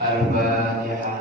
Al-Fatihah.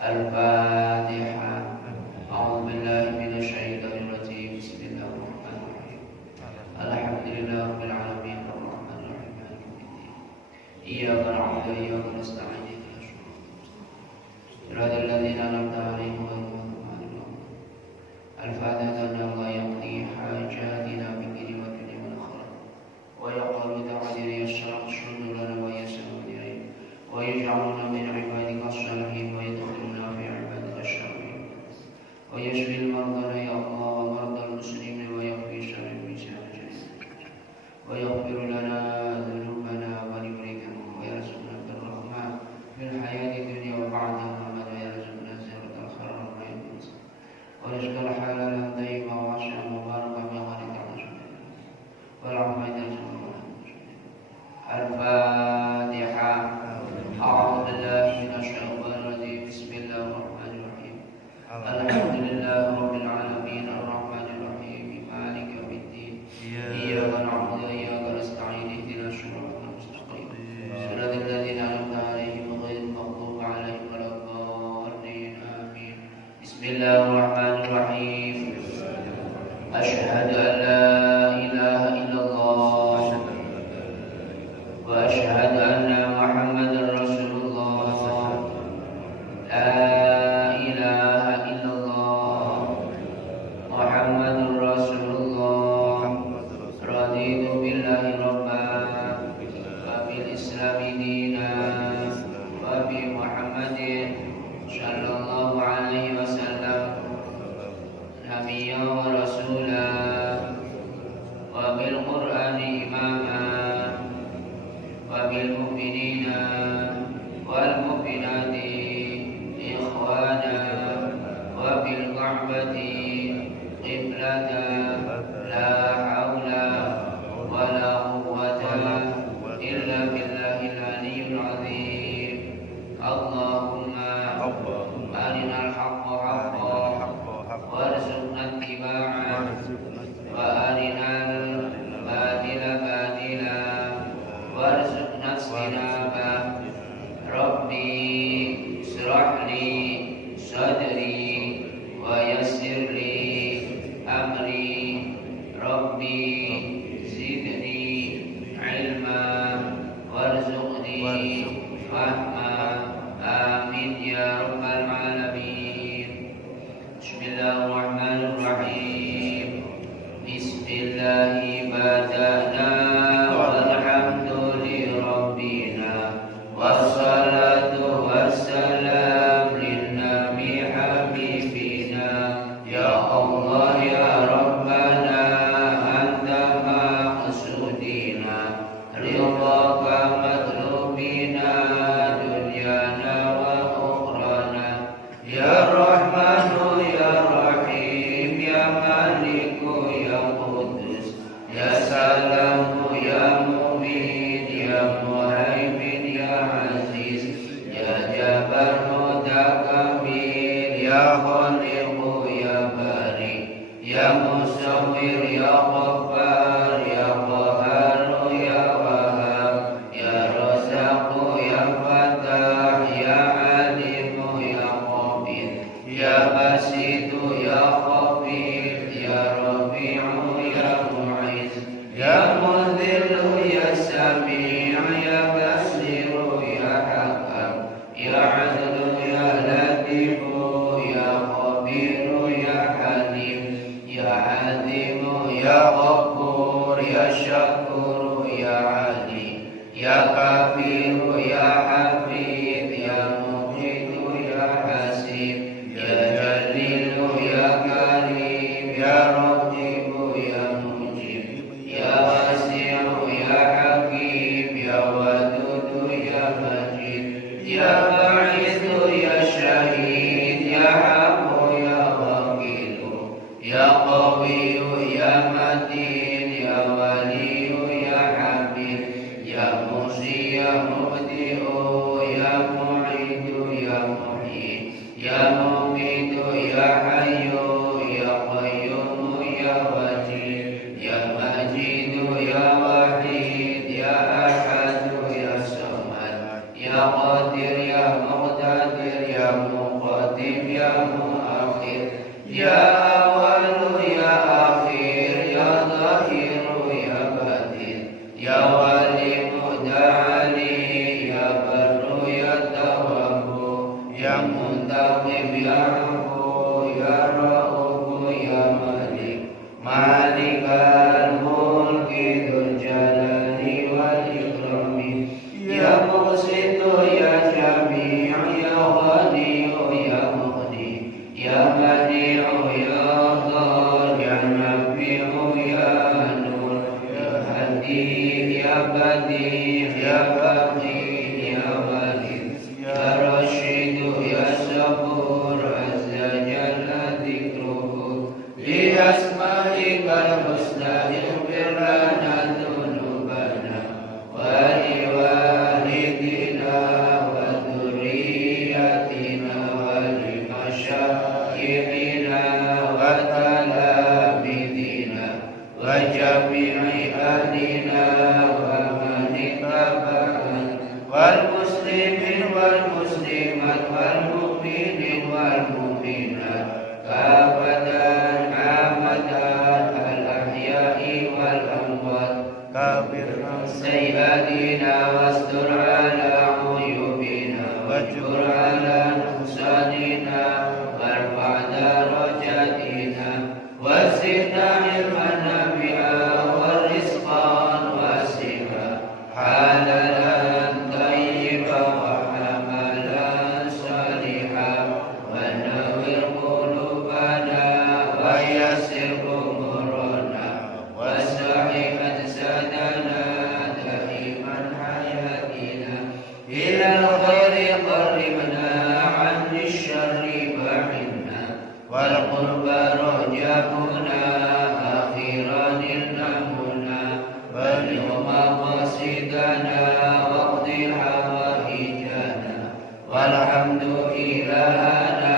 Al-Fatihah. A'udzubillahi minasyaitonir rajim. Bismillahirrahmanirrahim. Alhamdulillahirabbil alamin arrahmanir rahim maliki yaumiddin. Iyyaka na'budu wa iyyaka nasta'in ihdinas siratal ladzina an'amta 'alaihim ghairil maghdubi 'alaihim. Al-Fatihah. Allah yaqdi hajatina min dini wa dunya wal akhirah. Wa yaqulu ta'ala yashrah shudurana wa yassir lana wa yaj'aluna min 'ibadika as-salihin wa yadkhuluna fi 'ibadika as-salihin. ويشفي المرضى يا الله ومرضى المسلمين ويغفر شر المسلمين ويغفر لنا ذنوبنا ولولينا ويرزقنا بالرحمة في الحياة الدنيا وبعدها ويرزقنا زيارة الخير ورزق الحلال طيبا واسعا مباركا بغير تعصب والعافية الفاتحة. أعوذ بالله من الشيطان الرجيم. بسم الله الرحمن الرحيم. الحمد لله رب العالمين الرحمن الرحيم مالك يوم الدين. إياك نعبد وإياك نستعين اهدنا الصراط المستقيم صراط الذين أنعمت عليهم غير المغضوب عليهم ولا الضالين آمين. بسم الله الرحمن الرحيم. أشهد أن لا إله إلا الله وأشهد أن محمدا رسول الله. لا رضاك مطلوبنا Ya Kabiru Ya Hafid Ya Muqitu Ya Hasib Ya Jalilu Ya Karim Ya Raqibu Ya Mujib Ya Wasi'u Ya Hakim Ya Wadudu Ya Majid Ya Ba'ithu Ya Syahid Ya Haqqu Ya Wakilu Ya Qawiyu Ya Matin Ya Waliyu Ya Habib Ya Musi Ya Mubdi'u Ya Mu'idu Ya Muhyi Ya Muqitu Ya Hayyu Ya Qayyumu Ya Wajid Ya Majidu Ya Wahid Ya Ahadu Ya Samad Ya Qadir Ya Muqtadir Ya Muqaddim Ya Muakhir Ya Awalu Ya Akhir Ya Zahiru Ya Batin Ya Wali Muda'ali Ya Barru Ya Tawwabu Ya Muntaqim Ya Afu Ya Ra'ufu Ya Malik Malikal Mulki Dzul Jalali wal Ikrami Ya Muqsitu Ya Jami' Ya Ghaniyu Ya Mughni Ya Badi'u Ya Dhar Ya Nafi'u Ya Nur Ya Hadi Ya Badi' Ya Baqi Ya Walid Ya Rashidu Ya Sabur Azza Jalla Dzikruhu Bi Asma'ikal Husna Ighfir lana dhunubana wa liwalidina wa dhurriyyatina wa limasyayikhina wa talamidina wa jami'i ahlina wa man ittaba'ana wal muslimin wal muslimat wal mu'minin wal mu'minat kafatan amatan al ahya'i wal amwat kabirna sayyidina wastur ala uyubina wajur ala nuqsanina warfa' darajatina wasitna ilmana bi'a warizqan wasi'a halalan tayyiba wa hamalan salihah wa nawwir qulubana wa yassir umurana wa sahih ajsadana daiman hayatina ilal khairi qarribna 'anil syarri ba'idna wal qurba raja'una akhiran ilnamuna بلغ مقاصدنا واقض حوائجنا والحمد إلهنا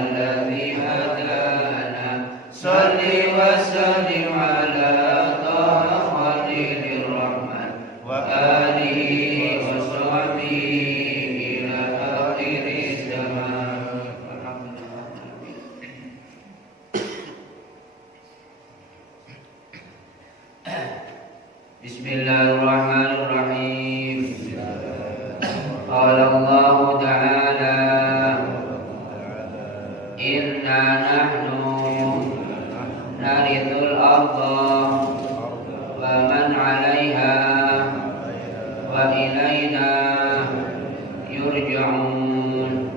الذي هدانا صل وسلم على طه خليل الرحمن وآله وصحبه إلى آخر الزمان. Bismillahirrahmanirrahim. Qala Allah Ta'ala inna nahnu narithul arda wa man 'alaiha wa ilayna yurja'un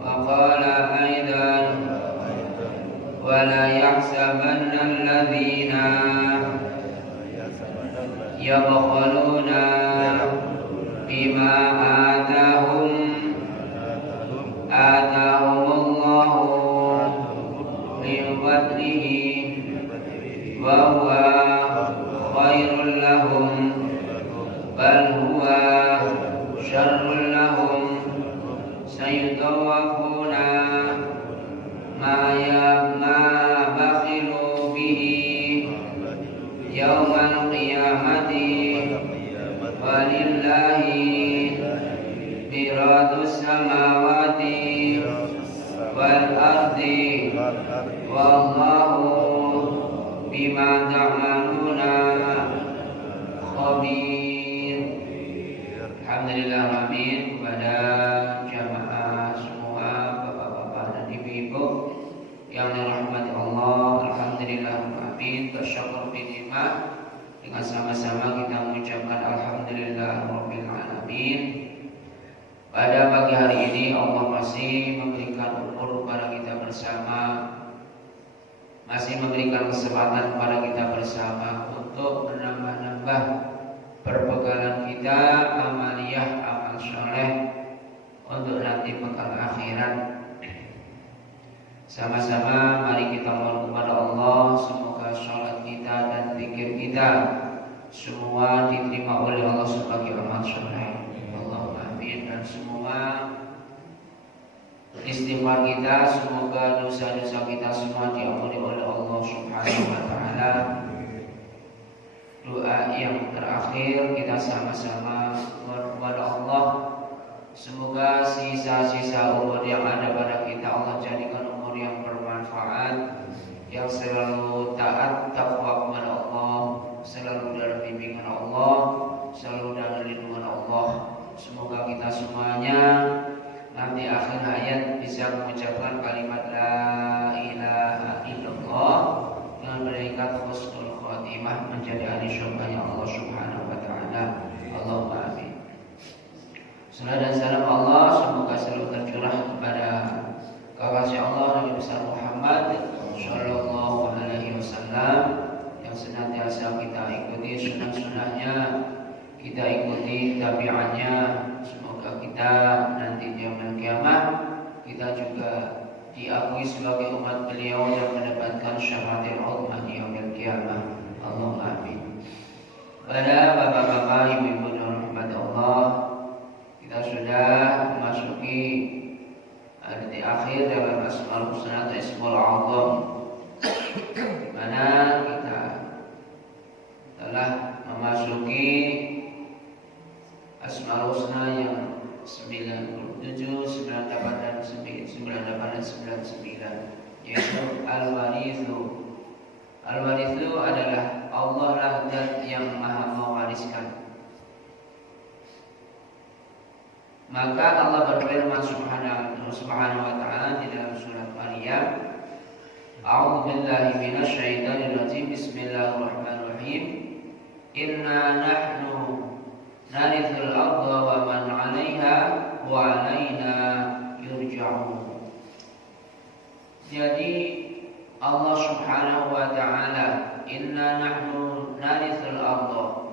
wa qala aidan wa la yahsabanna alladhina yabkhaluna bima atahumullahu min fadlihi wa huwa khairul lahum bal huwa syarrul lahum sayutawafuna ma bakhilu bihi yaumal qiyamati walillahi miradus samawati wal ardi wallahu bima ta'maluna khabir. Alhamdulillah rabbil kepada jamaah semua, bapak-bapak dan ibu-ibu yang dirahmati Allah. Alhamdulillah amin, bersyukur bi nikmat. Dengan sama-sama kita mengucapkan alhamdulillah masih memberikan umur kepada kita bersama, masih memberikan kesempatan kepada kita bersama untuk menambah-nambah perbekalan kita amaliyah, amal soleh untuk nanti bekal akhirat. Sama-sama mari kita mohon kepada Allah semoga sholat kita dan zikir kita semua diterima oleh Allah sebagai amal soleh. Allahumma amin. Dan semua istighfar kita, semoga dosa-dosa kita semua diampuni oleh Allah Subhanahu wa taala. Doa yang terakhir kita sama-sama kepada Allah, semoga sisa-sisa umur yang ada pada kita Allah jadikan umur yang bermanfaat, yang selalu taat takwa kepada Allah, selalu dalam bimbingan Allah, selalu dalam lindungan Allah. Semoga kita semuanya nanti akhir hayat bisa mengucapkan kalimat la ilaha illallah dengan predikat husnul khotimah menjadi ahli syurganya Allah Subhanahu wa taala. Allahumma amin. Salam dan salam Allah semoga selalu tercurah kepada kekasih Allah Nabi besar Muhammad sallallahu alaihi wasallam yang senantiasa kita ikuti sunnah-sunnahnya, kita ikuti tabiatnya. Semoga kita nanti di yaumul kiamat kita juga diakui sebagai umat beliau yang mendapatkan syafaatul uzma di yaumul kiamat. Allahumma amin. Pada bapak-bapak, ibu-ibu dan rahmat Allah, kita sudah memasuki detik akhir dalam Asmaul Husna atau Ismul A'zam, di mana kita telah memasuki Asmaul Husna yang 97, 98 dan 99, yaitu Al-Warithu. Al-Warithu adalah Allah lah zat yang maha mewariskan. Maka Allah berfirman subhanahu wa ta'ala di dalam surat Maryam, A'udzu billahi minasy syaithanir rajim. Bismillahirrahmanirrahim. Inna nahnu narithul arda wa man 'alaiha wa 'alaina yurja'un. Jadi Allah Subhanahu wa ta'ala, inna nahnu narithul arda,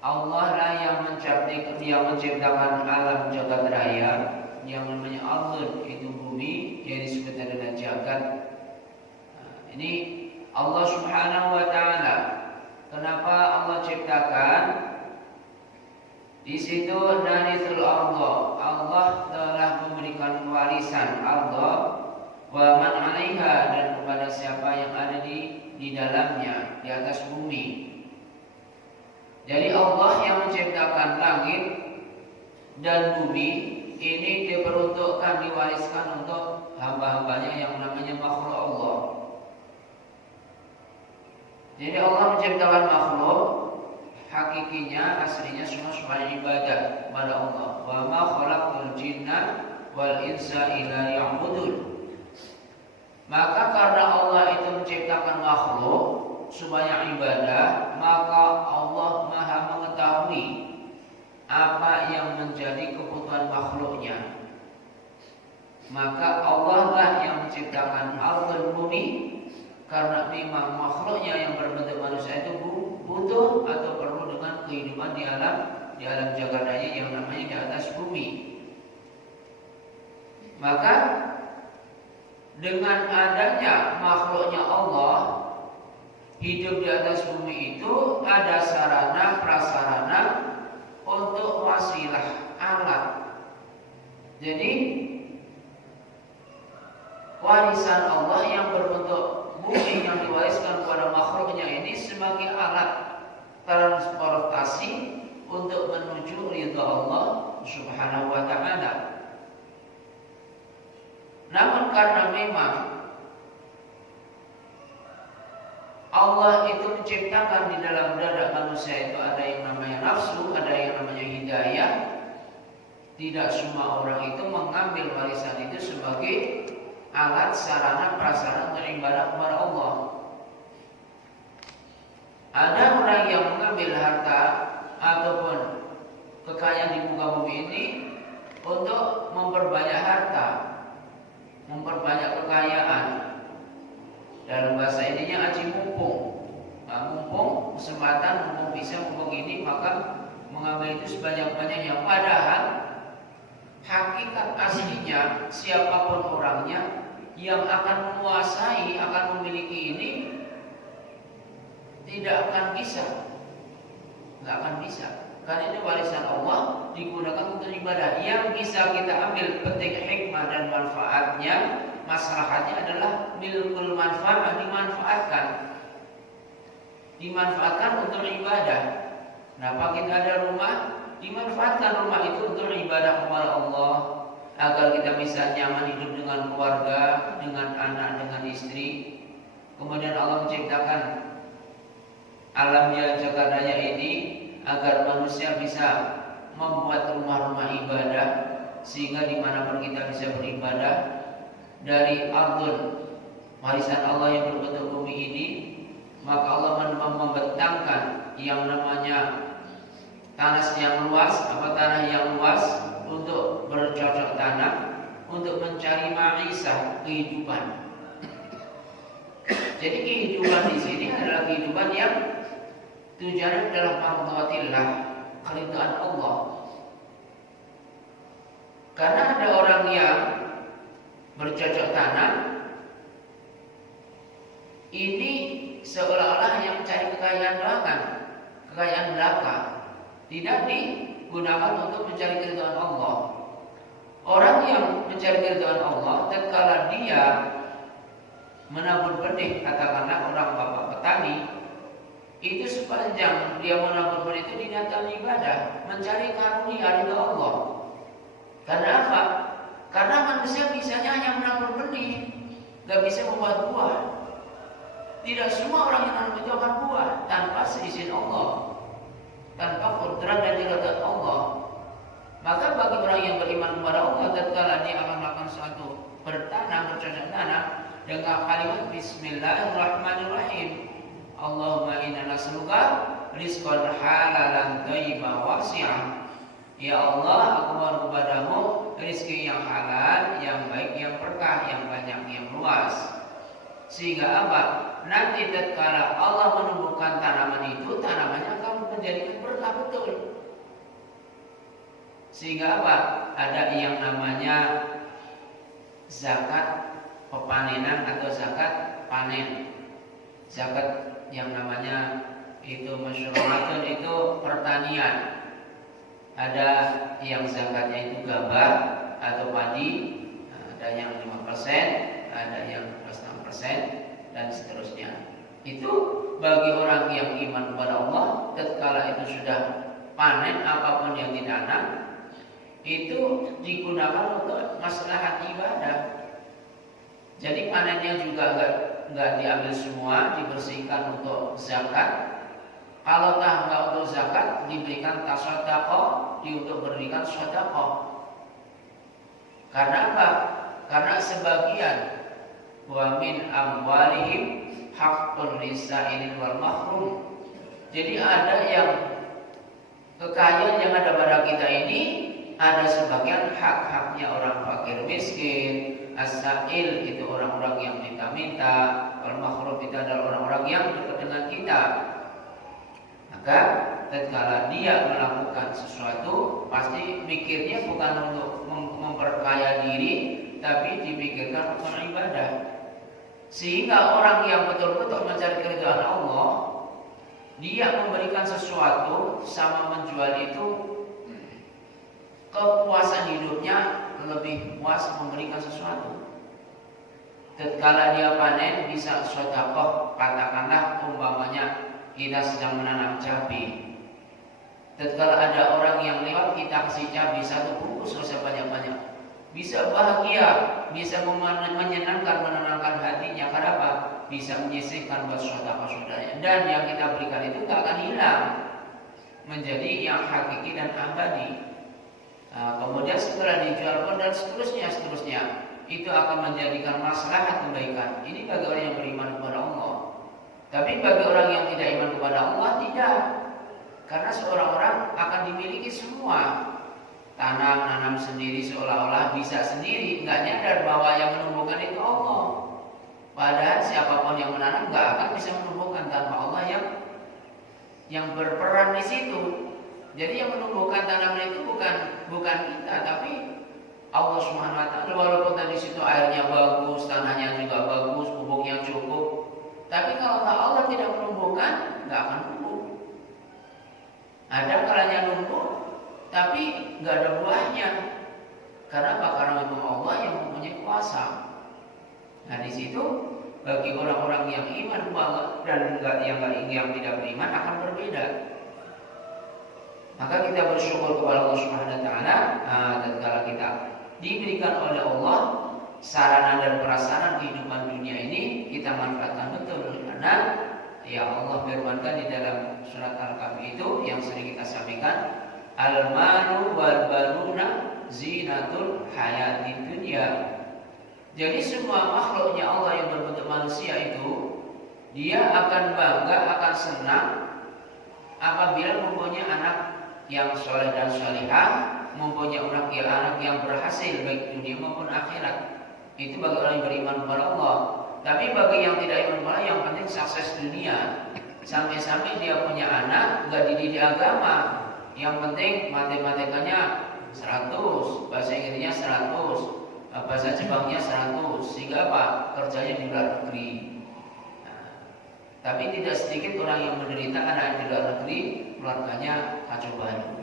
Allah lah yang menciptakan alam jagat raya, yang namanya Allah itu bumi yang disebut adalah jagat. Ini Allah Subhanahu wa ta'ala. Kenapa Allah ciptakan? Di situ narithul arda, Allah telah memberikan warisan arda, wa man 'alaiha, dan kepada siapa yang ada di dalamnya, di atas bumi. Jadi Allah yang menciptakan langit dan bumi ini diperuntukkan, diwariskan untuk hamba-hambanya yang namanya makhluk Allah. Jadi Allah menciptakan makhluk, hakikinya aslinya semua sebagai ibadah kepada Allah. Wa ma khalaqtul jinna wal insa illa liya'budun. Maka karena Allah itu menciptakan makhluk supaya ibadah, maka Allah maha mengetahui apa yang menjadi kebutuhan makhluknya. Maka Allah lah yang menciptakan alam dan bumi, karena memang makhluknya yang berbentuk manusia itu butuh atau perlu dengan kehidupan di alam jagat raya yang namanya di atas bumi. Maka dengan adanya makhluknya Allah hidup di atas bumi itu ada sarana prasarana untuk wasilah alat. Jadi warisan Allah yang berbentuk bumi yang diwariskan kepada makhluknya ini sebagai alat transportasi untuk menuju ridha Allah Subhanahu wa ta'ala. Namun karena memang Allah itu menciptakan di dalam dada manusia itu ada yang namanya nafsu, ada yang namanya hidayah. Tidak semua orang itu mengambil warisan itu sebagai alat sarana prasarana untuk ibadah kepada Allah. Ada orang yang mengambil harta ataupun kekayaan di muka bumi ini untuk memperbanyak harta, memperbanyak kekayaan. Dalam bahasa ininya aji mumpung. Nah, mumpung kesempatan, mumpung bisa, mumpung ini, maka mengambil itu sebanyak-banyaknya. Padahal hakikat aslinya siapapun orangnya yang akan menguasai, akan memiliki ini tidak akan bisa, nggak akan bisa. Karena ini warisan Allah digunakan untuk ibadah. Yang bisa kita ambil petik hikmah dan manfaatnya, maslahatnya adalah milkul manfaat, dimanfaatkan untuk ibadah. Kenapa kita ada rumah? Dimanfaatkan rumah itu untuk ibadah kepada Allah, agar kita bisa nyaman hidup dengan keluarga, dengan anak, dengan istri. Kemudian Allah menciptakan alam yang jagat raya ini agar manusia bisa membuat rumah-rumah ibadah, sehingga dimanapun kita bisa beribadah. Dari ardun, warisan Allah yang berbentuk bumi ini, maka Allah membentangkan yang namanya tanah yang luas untuk bercocok tanam, untuk mencari ma'isah, kehidupan. Jadi kehidupan di sini adalah kehidupan yang tujuannya adalah mardhatillah, keridhaan Allah. Karena ada orang yang bercocok tanam, ini seolah-olah yang mencari kekayaan belaka, tidak digunakan untuk mencari keridhaan Allah. Orang yang mencari keridhaan Allah, tatkala dia menabur benih, katakanlah orang bapak petani, itu sepanjang dia menabur benih itu diniatkan ibadah, mencari karunia ridha Allah. Karena apa? Karena manusia bisanya hanya menabur benih, gak bisa membuat buah. Tidak semua orang yang nanam itu akan buah tanpa seizin Allah, tanpa kudrat dan iradat Allah. Maka bagi orang yang beriman kepada Allah, tatkala dia akan melakukan suatu bertanam, bercocok tanam dengan kalimat Bismillahirrahmanirrahim, Allahumma inna nas'aluka rizqan halalan thayyiban wasi'an. Ya Allah, aku mohon kepadamu rezeki yang halal, yang baik, yang berkah, yang banyak, yang luas. Sehingga apa? Nanti tatkala Allah menumbuhkan tanaman itu, tanamannya akan menjadikan berkah betul. Sehingga apa? Ada yang namanya zakat pepanenan atau zakat panen. Zakat yang namanya itu masyarakat itu pertanian. Ada yang zakatnya itu gabah atau padi, ada yang 5%, ada yang 6%, dan seterusnya. Itu bagi orang yang iman kepada Allah, tatkala itu sudah panen apapun yang ditanam, itu digunakan untuk maslahat ibadah. Jadi panennya juga enggak diambil semua, dibersihkan untuk zakat. Kalau enggak untuk zakat, diberikan tasadaqah, untuk berikan sedekah. Karena apa? Karena sebagian wa min amwalihim haqqun lisa'ilil wal mahrum. Jadi ada yang kekayaan yang ada pada kita ini, ada sebagian hak-haknya orang fakir miskin. As-sa'il itu orang-orang yang minta-minta, wal mahrum itu adalah orang-orang yang dekat dengan kita. Maka tatkala dia melakukan sesuatu, pasti mikirnya bukan untuk memperkaya diri, tapi dipikirkan untuk ibadah. Sehingga orang yang betul-betul mencari keridhaan Allah, dia memberikan sesuatu sama menjual itu, kepuasan hidupnya lebih puas memberikan sesuatu. Tatkala dia panen bisa sedekah, katakanlah umpamanya kita sedang menanam cabai. Tatkala ada orang yang lewat, kita kasih cabai satu bungkus, usah banyak-banyak, bisa bahagia, bisa menyenangkan, menenangkan hatinya. Kenapa? Bisa menyisihkan buat saudara-saudaranya, dan yang kita berikan itu gak akan hilang, menjadi yang hakiki dan abadi. Kemudian setelah dijual pun dan seterusnya, itu akan menjadikan maslahat kebaikan. Ini bagi orang yang beriman kepada Allah. Tapi bagi orang yang tidak iman kepada Allah, tidak. Karena seorang orang akan dimiliki semua, nanam sendiri seolah-olah bisa sendiri, nggak nyadar bahwa yang menumbuhkan itu Allah. Padahal siapapun yang menanam nggak akan bisa menumbuhkan tanpa Allah yang berperan di situ. Jadi yang menumbuhkan tanaman itu bukan kita, tapi Allah Subhanahu wa taala. Walaupun tadi situ airnya bagus, tanahnya juga bagus, pupuknya cukup, tapi kalau Allah tidak menumbuhkan, nggak akan tumbuh. Ada kalanya numbuh, tapi nggak ada buahnya. Karena apa? Karena memang Allah yang mempunyai kuasa. Nah di situ bagi orang-orang yang iman banget dan yang tidak beriman akan berbeda. Maka kita bersyukur kepada Allah Subhanahu wa taala tatkala kita diberikan oleh Allah sarana dan prasarana kehidupan dunia ini, kita manfaatkan betul. Karena ya Allah firmankan di dalam surat Al-Kahfi itu yang sering kita sampaikan, al-malu wal banuna zinatul hayatid dunya. Jadi semua makhluknya Allah yang berbentuk manusia itu, dia akan bangga, akan senang apabila mempunyai anak yang soleh dan solehah, mempunyai anak yang berhasil baik dunia maupun akhirat. Itu bagi orang yang beriman kepada Allah. Tapi bagi yang tidak iman kepada Allah, yang penting sukses dunia. Sampai-sampai dia punya anak nggak dididik agama, yang penting matematikanya 100, bahasa Inggrisnya 100, bahasa Jepangnya 100, sehingga apa? Kerjanya di luar negeri. Tapi tidak sedikit orang yang menderita anak di luar negeri, keluarganya kacau balau.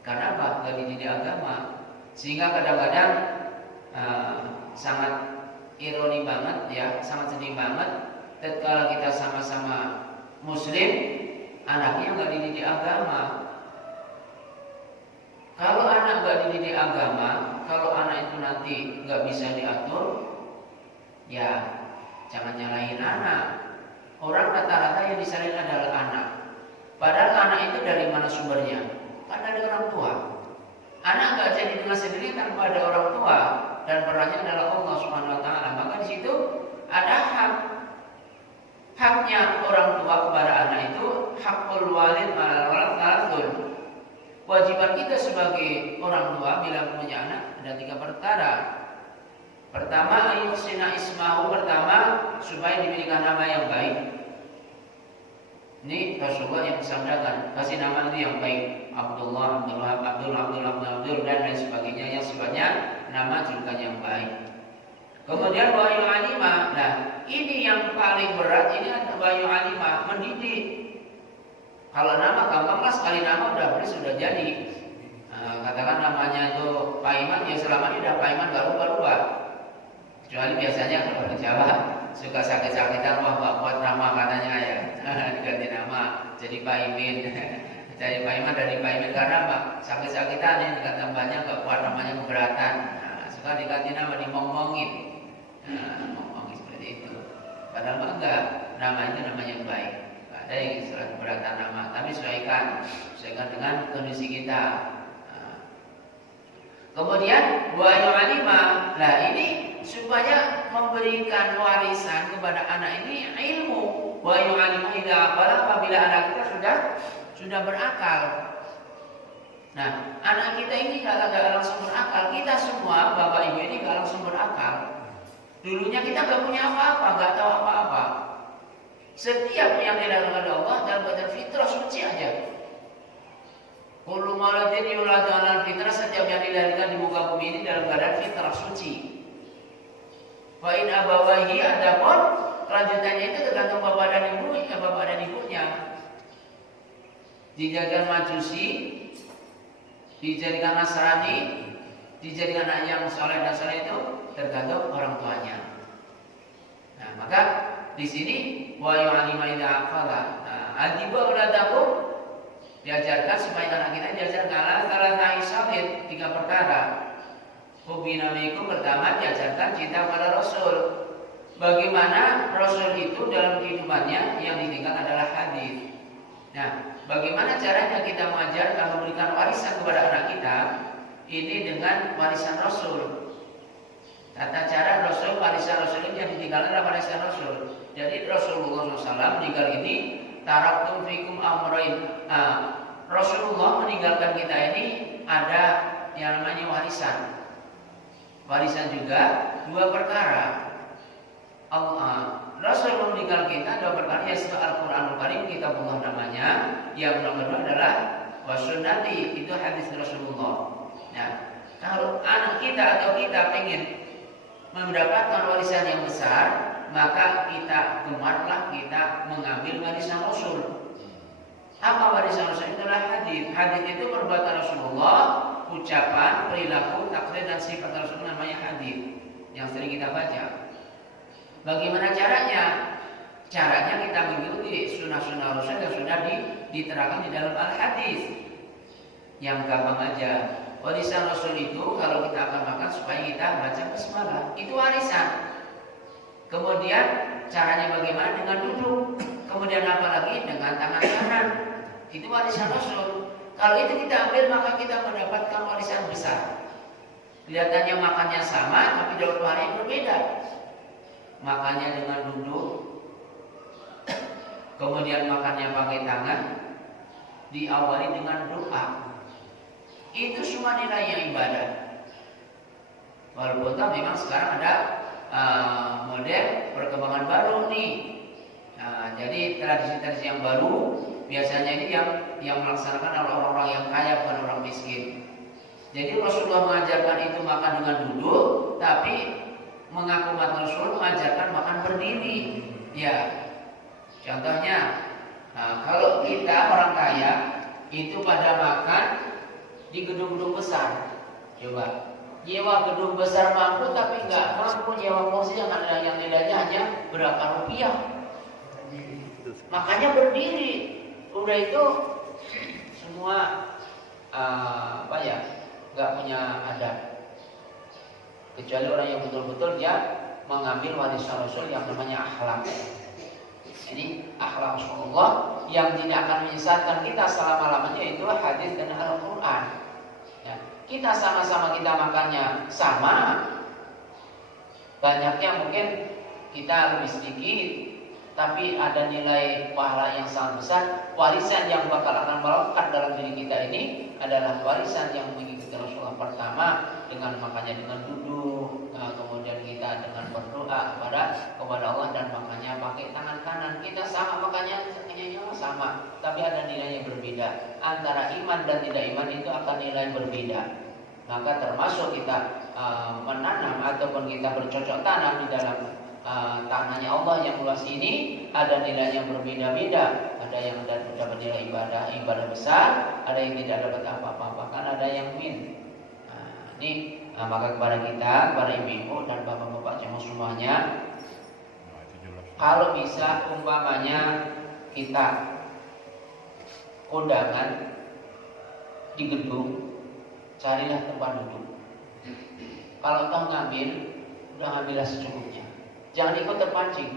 Karena apa? Gak dididik agama. Sehingga kadang-kadang sangat ironi banget ya, sangat sedih banget tatkala kita sama-sama muslim, anaknya gak dididik agama. Kalau anak gak dididik agama, kalau anak itu nanti gak bisa diatur, ya jangan nyalahin anak. Orang rata-rata yang disalahin adalah anak. Padahal anak itu dari mana sumbernya? Kan dari orang tua. Anak nggak jadi dengan sendiri tanpa ada orang tua, dan perannya adalah Allah Subhanahu wa taala. Maka di situ ada haknya orang tua kepada anak itu, hakul walid ala walad. Kewajiban kita sebagai orang tua bila punya anak ada 3 perkara. Pertama, ayusina ismahu, pertama supaya diberikan nama yang baik. Ini Rasulullah yang bersabdakan, kasih nama itu yang baik. Abdullah, Abdul dan lain sebagainya yang sifatnya nama julukan yang baik. Kemudian wahyu alimah. Nah, ini yang paling berat, ini adalah wahyu alimah, mendidik. Kalau nama gampanglah, sekali nama sudah jadi. Katakan namanya itu Pak Iman, ya selama ini udah Pak Iman gak rubah-rubah. Kecuali biasanya kalau di Jawa suka sakit-sakitan, wah gak kuat nama katanya ya, diganti nama jadi Pak Imin. Jadi Pak Iman dari Pak Imin karena apa? Sakit-sakitan ini dengan tambahnya gak kuat, namanya keberatan. Suka diganti nama, dimong-mongin. Ngomongin seperti itu. Padahal enggak, nama itu namanya yang baik. Ada yang istilah keberatan nama, tapi sesuaikan dengan kondisi kita. Kemudian wahyu alimah. Nah ini supaya memberikan warisan kepada anak ini ilmu. Wahyu alimah apabila anak kita sudah berakal. Nah, anak kita ini gak langsung berakal. Kita semua bapak ibu ini gak langsung berakal. Dulunya kita gak punya apa-apa, gak tahu apa-apa. Setiap yang dilakukan oleh Allah dalam keadaan fitrah suci aja. Kullu maulatin yuladu 'alal fitrah, setiap yang dilahirkan di muka bumi ini dalam keadaan fitrah suci. Wa in abawahi, adapun kelanjutannya itu tergantung bapak dan ibunya. Dijadikan majusi, dijadikan Nasrani, dijadikan anak yang soleh dan soleh itu tergantung orang tuanya. Nah, maka di sini wa yu'alima idza aqala. Adiba uladakum, diajarkan supaya anak kita diajarkan salah ta'isyahid 3 perkara. Hubinamiku, pertama diajarkan cinta pada Rasul. Bagaimana Rasul itu dalam kehidupannya yang ditinggal adalah hadis. Nah, bagaimana caranya kita mengajarkan, memberikan warisan kepada anak kita ini dengan warisan Rasul. Tata cara Rasul, warisan Rasul ini yang ditinggal adalah warisan Rasul. Jadi Rasulullah SAW meninggal ini taraktum fikum amrain. Rasulullah meninggalkan kita ini ada yang namanya warisan. Warisan juga dua perkara. Rasul meninggal kita dua perkara, yaitu Al-Quranul Karim, kitabullah namanya. Yang nomor dua adalah wasunnati, itu hadis Rasulullah. Nah, kalau anak kita atau kita pengen mendapatkan warisan yang besar, maka kita gemarlah kita mengambil warisan Rasul. Apa warisan Rasul? Itulah hadis. Hadis itu perbuatan Rasulullah, ucapan, perilaku, takdir dan sifat Rasul, namanya hadis yang sering kita baca. Bagaimana caranya? Caranya kita mengikuti sunnah-sunnah Rasul yang sudah diterangkan di dalam al-hadis. Yang gampang aja. Warisan Rasul itu kalau kita akan makan supaya kita baca basmalah, itu warisan. Kemudian caranya bagaimana? Dengan duduk. Kemudian apa lagi? Dengan tangan kanan. Itu warisan Rasul. Kalau itu kita ambil, maka kita mendapatkan warisan besar. Kelihatannya makannya sama, tapi dalam hari berbeda. Makannya dengan duduk, kemudian makannya pakai tangan, diawali dengan doa. Itu semua nilainya ibadah. Walaupun memang sekarang ada model perkembangan baru nih. Nah, jadi tradisi-tradisi yang baru biasanya ini yang melaksanakan orang-orang yang kaya, bukan orang miskin. Jadi Rasulullah mengajarkan itu makan dengan duduk, tapi mengaku umat Rasul mengajarkan makan berdiri. Ya, contohnya, kalau kita orang kaya itu pada makan di gedung-gedung besar. Coba nyewa gedung besar mampu, tapi nggak mampu nyewa kursi yang nilainya hanya berapa rupiah. Makanya berdiri. Udah itu semua nggak punya adab. Kecuali orang yang betul-betul dia mengambil warisan Rasul yang namanya akhlak. Ini akhlak Rasulullah yang tidak akan menyesatkan kita selama-lamanya, itu hadis dan Al-Quran. Ya, kita sama-sama kita makannya sama, banyaknya mungkin kita lebih sedikit, tapi ada nilai pahala yang sangat besar. Warisan yang bakal akan melekat dalam diri kita ini adalah warisan yang mengikuti Rasulullah. Pertama dengan makannya dengan duduk, kemudian kita dengan berdoa kepada Allah dan makannya pakai tangan kanan. Kita sama makannya sama, tapi ada nilainya berbeda. Antara iman dan tidak iman itu akan nilai berbeda. Maka termasuk kita menanam ataupun kita bercocok tanam di dalam tanahnya Allah yang luas ini, ada nilainya berbeda-beda. Ada yang dapat nilai ibadah besar, ada yang tidak dapat apa-apa, kan ada yang maka kepada kita, para ibu-ibu dan bapak-bapak semuanya, kalau bisa umpamanya kita kondangan di gedung, carilah tempat duduk. Kalau toh ngambil, udah ngambillah secukupnya. Jangan ikut terpancing.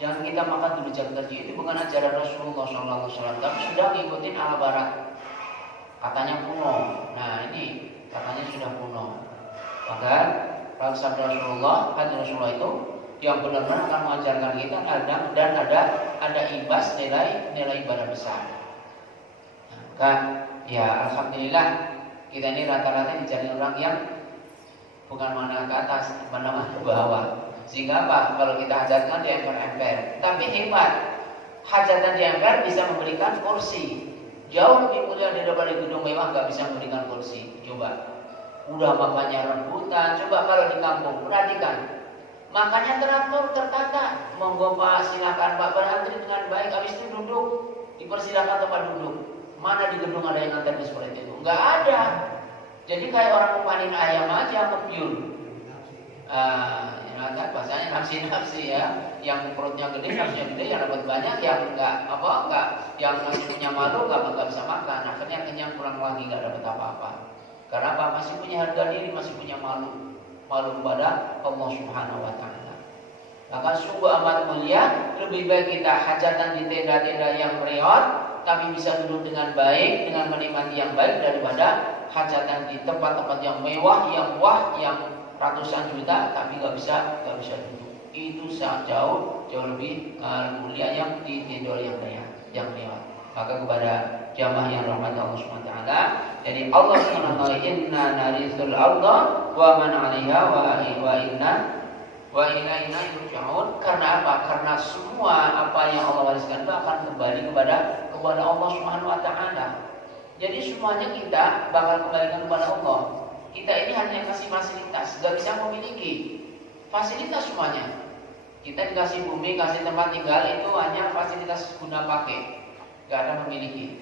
Jangan kita makan dulu jam kerja. Itu bukan ajaran Rasulullah SAW, tapi sudah ngikutin ala barat. Katanya kuno. Nah ini katanya sudah kuno. Maka kalau sabda Rasulullah, hadis Rasulullah itu yang benar-benar akan mengajarkan kita dan ada imbas nilai ibadah besar. Maka ya alhamdulillah kita ini rata-rata dicari orang yang bukan menengah ke atas, menengah ke bawah. Sehingga apa? Kalau kita hajatkan di emper-emper, tapi hebat, hajatan di emper bisa memberikan kursi. Jauh lebih mulia daripada gedung mewah nggak bisa memberikan kursi. Coba, udah makannya rebutan. Coba kalau di kampung, perhatikan, makannya teratur, tertata. Monggo Pak, silakan Pak, berantri dengan baik. Habis itu duduk, dipersilakan tempat duduk. Mana di gedung ada yang nganter seperti itu? Nggak ada. Jadi kayak orang ngupanin ayam aja, kepiun. Kan bahasanya nafsi ya, yang perutnya gede, nafsunya gede, yang dapat banyak, yang yang masih punya malu nggak bisa makan, akhirnya kenyang kurang lagi nggak dapat apa-apa. Karena apa? Masih punya harga diri, masih punya malu kepada Allah Subhanahu Wa Taala. Maka sungguh amat mulia, lebih baik kita hajatan di tenda-tenda yang reot, tapi bisa duduk dengan baik, dengan menikmati yang baik, daripada hajatan di tempat-tempat yang mewah, yang ratusan juta, tapi nggak bisa duduk. Itu sangat jauh lebih mulia yang di tenda yang lewat. Maka kepada jamaah yang rahmat Allah Subhanahu wa taala. Jadi Allah Subhanahu wa taala inna narisul arda wa man 'alaiha wa ilaina yurja'un. Karena apa? Karena semua apa yang Allah wariskan itu akan kembali kepada Allah Subhanahu wa taala. Jadi semuanya kita bakal kembalikan kepada Allah. Kita ini hanya kasih fasilitas, gak bisa memiliki fasilitas semuanya. Kita dikasih bumi, kasih tempat tinggal, itu hanya fasilitas guna pakai, gak ada memiliki.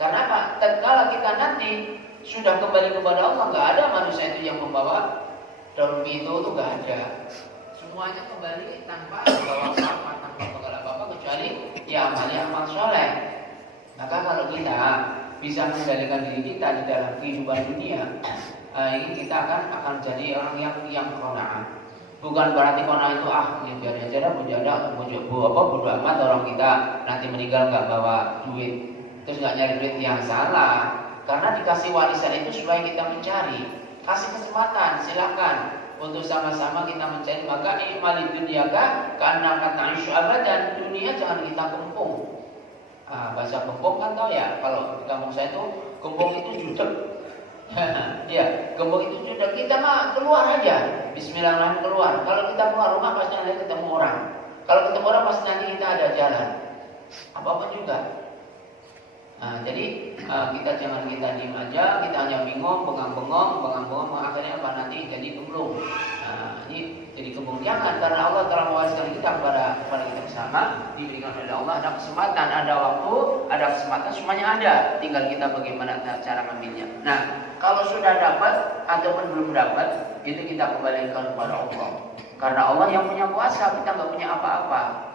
Karena apa? Tatkala kita nanti sudah kembali kepada Allah, gak ada manusia itu yang membawa daun pintu itu gak ada. Semuanya kembali tanpa membawa apa, tanpa bekal apa-apa kecuali ya amal soleh. Maka kalau kita bisa mengendalikan diri kita di dalam kehidupan dunia, ini kita akan jadi orang yang qanaah. Bukan berarti qanaah itu ini biar aja bodo amat orang kita nanti meninggal nggak bawa duit, terus nggak nyari duit, yang salah. Karena dikasih warisan itu supaya kita mencari, kasih kesempatan, silakan untuk sama-sama kita mencari. Maka ikmalid dunia karena kata abadan, dunia jangan kita kempung. Bahasa gembong kan tau ya, kalau di kampung saya itu gembong itu judek. Ya, gembong itu judek. Kita mah keluar aja, bismillahirrahmanirrahim, keluar. Kalau kita keluar rumah pasti nanti ketemu orang. Kalau ketemu orang pasti nanti kita ada jalan. Apa-apa juga. Jadi kita jangan kita diem aja, kita hanya bingung, bengong-bengong, akhirnya apa nanti jadi gemblung. Ini jadi kembung, jangan, karena Allah telah mewariskan kita kepada kita bersama, diberikan oleh Allah, ada kesempatan, ada waktu, ada kesempatan, semuanya ada, tinggal kita bagaimana cara mengambilnya. Nah, kalau sudah dapat ataupun belum dapat, itu kita kembalikan kepada Allah, karena Allah yang punya kuasa, kita nggak punya apa-apa.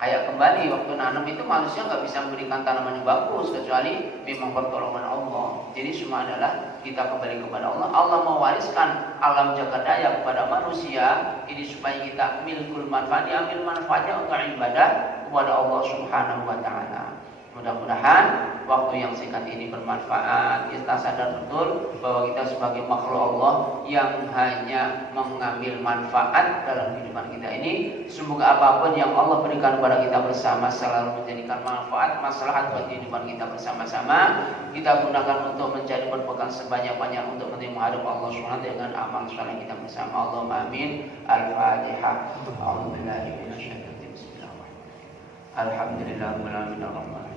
Kayak kembali waktu nanam itu manusia nggak bisa memberikan tanaman yang bagus kecuali memang pertolongan Allah. Jadi semua adalah kita kembali kepada Allah. Allah mewariskan alam jagat raya kepada manusia ini supaya kita milkul manfaat, diambil manfaatnya untuk ibadah kepada Allah Subhanahu wa taala. Mudah-mudahan waktu yang singkat ini bermanfaat. Kita sadar betul bahwa kita sebagai makhluk Allah yang hanya mengambil manfaat dalam kehidupan kita ini. Semoga apapun yang Allah berikan kepada kita bersama selalu menjadikan manfaat, maslahat buat kehidupan kita bersama-sama. Kita gunakan untuk mencari berpegang sebanyak-banyak untuk menghadap Allah SWT dengan amal saleh kita bersama. Allahumma amin. Al-Fatihah. A'udzubillahi minasyaitonir rajim. Bismillahirrahmanirrahim. Alhamdulillahirabbil alamin.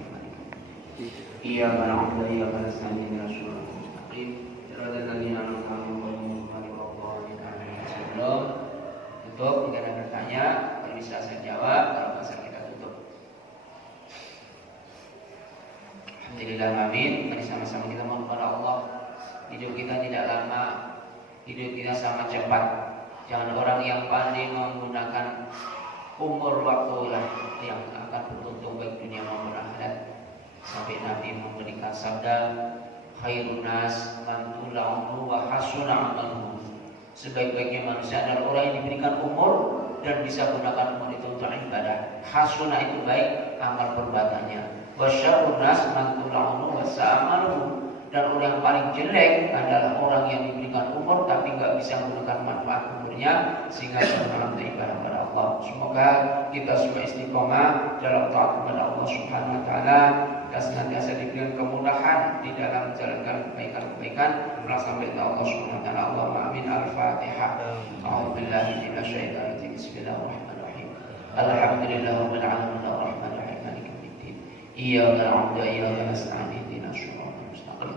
Iyyaka na'budu wa iyyaka nasta'in ihdinas siratal mustaqim siratal ladzina an'amta 'alaihim ghairil maghdubi 'alaihim. Tutup, jika ada bertanya, kalau bisa saya jawab, kalau bisa kita tutup. Alhamdulillah, amin. Mari sama-sama kita mohon kepada Allah, hidup kita tidak lama, hidup kita sangat cepat. Jangan orang yang pandai menggunakan umur waktu lah yang akan beruntung baik dunia maupun akhirat. Sampai Nabi memberikan sabda, khairun nas man tula umruhu wa hasuna amaluhu. Sebaik-baiknya manusia adalah orang yang diberikan umur dan bisa gunakan umur itu untuk ibadah. Hasuna itu baik amal perbuatannya. Wa syarrun nas man tula umruhu wa sa'amaluhu. Dan orang yang paling jelek adalah orang yang diberikan umur tapi nggak bisa menggunakan manfaat umurnya sehingga dalam beribadah kepada Allah. Semoga kita semua istiqomah dalam taat kepada Allah Subhanahu wa taala. Kita senantiasa diberikan kemudahan di dalam menjalankan kebaikan-kebaikan sampai Allah Subhanahu wa taala. Allahumma amin. Al-Fatihah. A'udzubillahi minasyaitonir rajim. Bismillahirrahmanirrahim. Alhamdulillahirabbil alamin arrahmanir rahim maliki yaumiddin. Iyyaka na'budu wa iyyaka nasta'in ihdinas siratal mustaqim.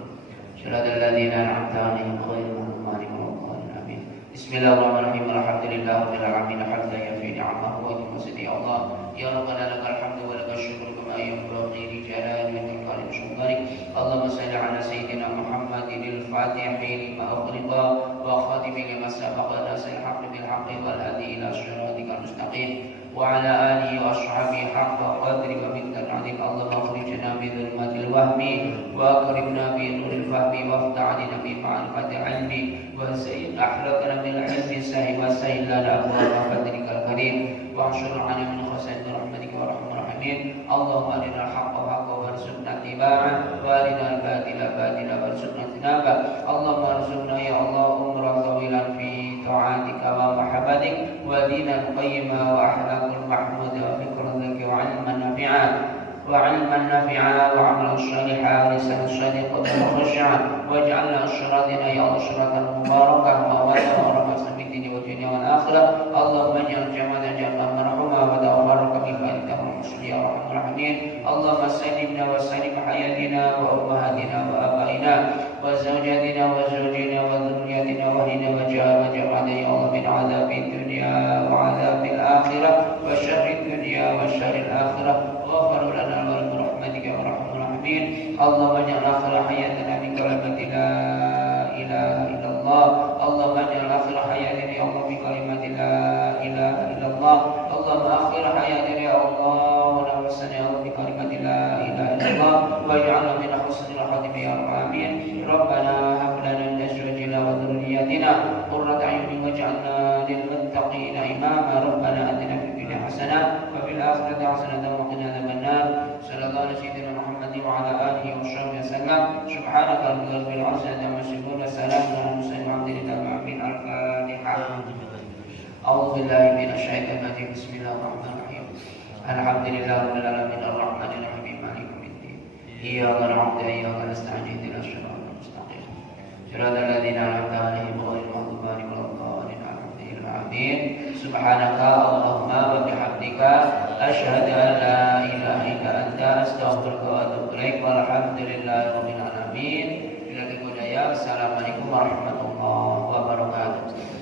Shiratal ladzina an'amta 'alaihim ghairil maghdubi 'alaihim waladdallin. Amin. Bismillahirrahmanirrahim. Alhamdulillahirabbil alamin hamdan yafi ni'amahu wa yuwassi Allah. Ya Rabbana lakal hamdu wa lakal syukru kama yanbaghi li jalali wajhika wa sultanik. Allahumma shalli ala sayyidina Muhammadin al-Fatihi lima ughliqa wa khatimi lima sabaqa nasir haqqi bil haqqi wal hadi ila siratikal mustaqim wa ala alihi wa ashabihi haqqa qadri wa miqdar azim. Allahumma akhrijna min dhulumatil wahmi wa akrimna bi nuril fahmi wa aftah alina bi ma'rifatil ilmi wa sayyid akhlaqna bil ilmi sahih wa sayyid lana abwaaba fadlikal karim wa anshurna min khasain rahmatika wa rahmar rahimin. Allahumma arina al-haqqa haqqan warzuqna ittiba'ah wa arina al-batila batilan warzuqna ijtinabah. Allahumma arzuqna ya Allah umran tawilan fi ta'atika wa mahabbatik wa dinan qayyima wa akhlaqan mahmuda wa fikran dzaki wa ilman nafi'a وعلما نافعا وعملا صالحا ولسانا صادقا وخشعا واجعلنا الشراطين يا الله شراطا مباركا وأولا ورحمة في الدين والدنيا والآخرة. اللهم اجعل جمعنا جمعا مرحوما وتبارك فيك أنت المصلي يا أرحم الراحمين. اللهم سلمنا وسلم حياتنا وأمهاتنا وآبائنا وزوجاتنا وزوجنا وذرياتنا وأهلنا وجمعنا يا الله من عذاب الدنيا وعذاب الآخرة وشر الدنيا وشر الآخرة واغفر لنا برحمتك يا أرحم الراحمين. اللهم اجعل آخر حياتنا بكلمة لا إله إلا الله. اللهم اجعل آخر حياتنا يا الله بكلمة لا إله إلا الله. اللهم آخر حياتنا يا الله ونفسنا يا الله بكلمة لا إله إلا الله واجعلنا من حسن الخاتم يا رب العالمين. ربنا هب لنا من أزواجنا وذرياتنا قرة أعين واجعلنا للمتقين إماما. ربنا آتنا في الدنيا حسنة وفي الآخرة حسنة وقنا عذاب النار. صلى الله على سيدنا محمد وعلى آله وصحبه وسلم. سبحانك رب العزة عما يصفون وسلام على المرسلين والحمد لله رب العالمين. الفاتحة. أعوذ بالله من الشيطان الرجيم. بسم الله الرحمن الرحيم. الحمد لله رب العالمين الرحمن الرحيم مالك يوم الدين. إياك نعبد وإياك نستعين اهدنا الصراط المستقيم صراط الذين أنعمت عليهم غير المغضوب عليهم ولا الضالين آمين. سبحانك اللهم وبحمدك أشهد أن لا إله إلا أنت أستغفرك وأتوب إليك والحمد لله رب العالمين. Assalamualaikum warahmatullahi wabarakatuh.